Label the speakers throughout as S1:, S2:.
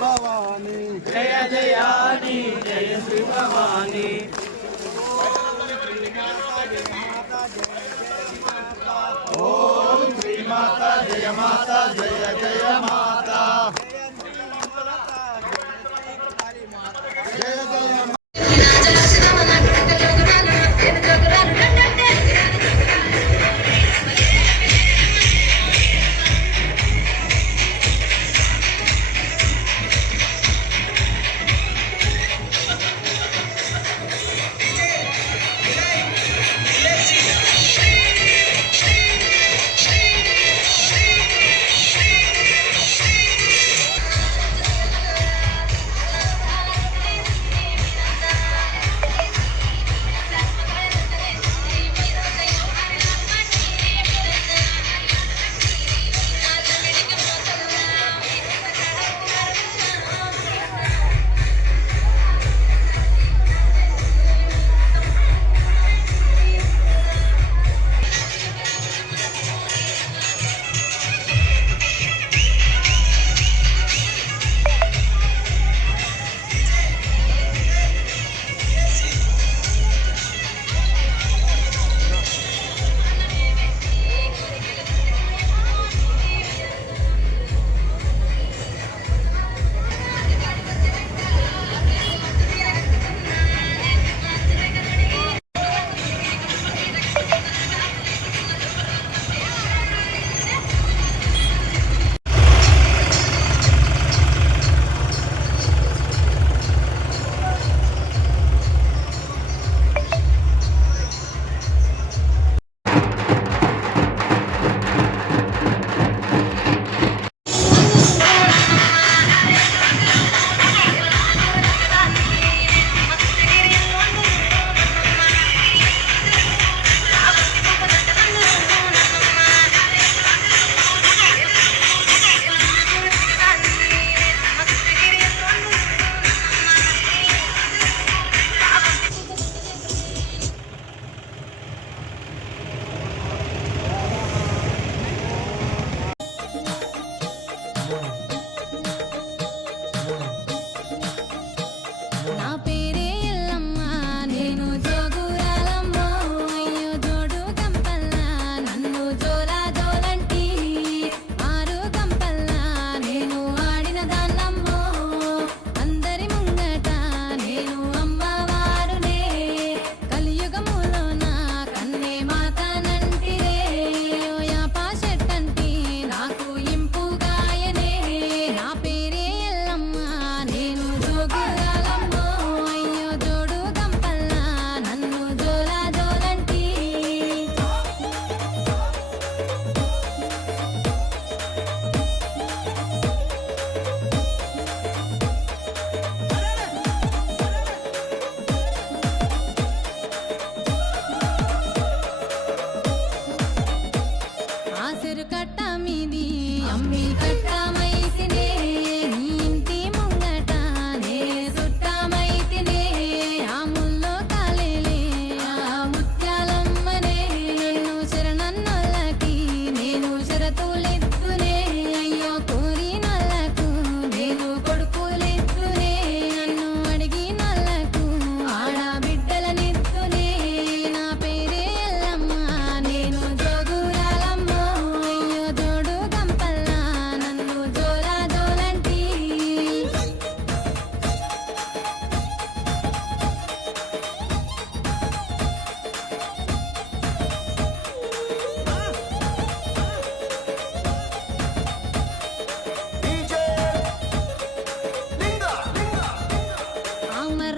S1: Bhavani.
S2: Jaya జయాని Jaya Shri Bhavani.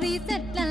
S3: reset plan.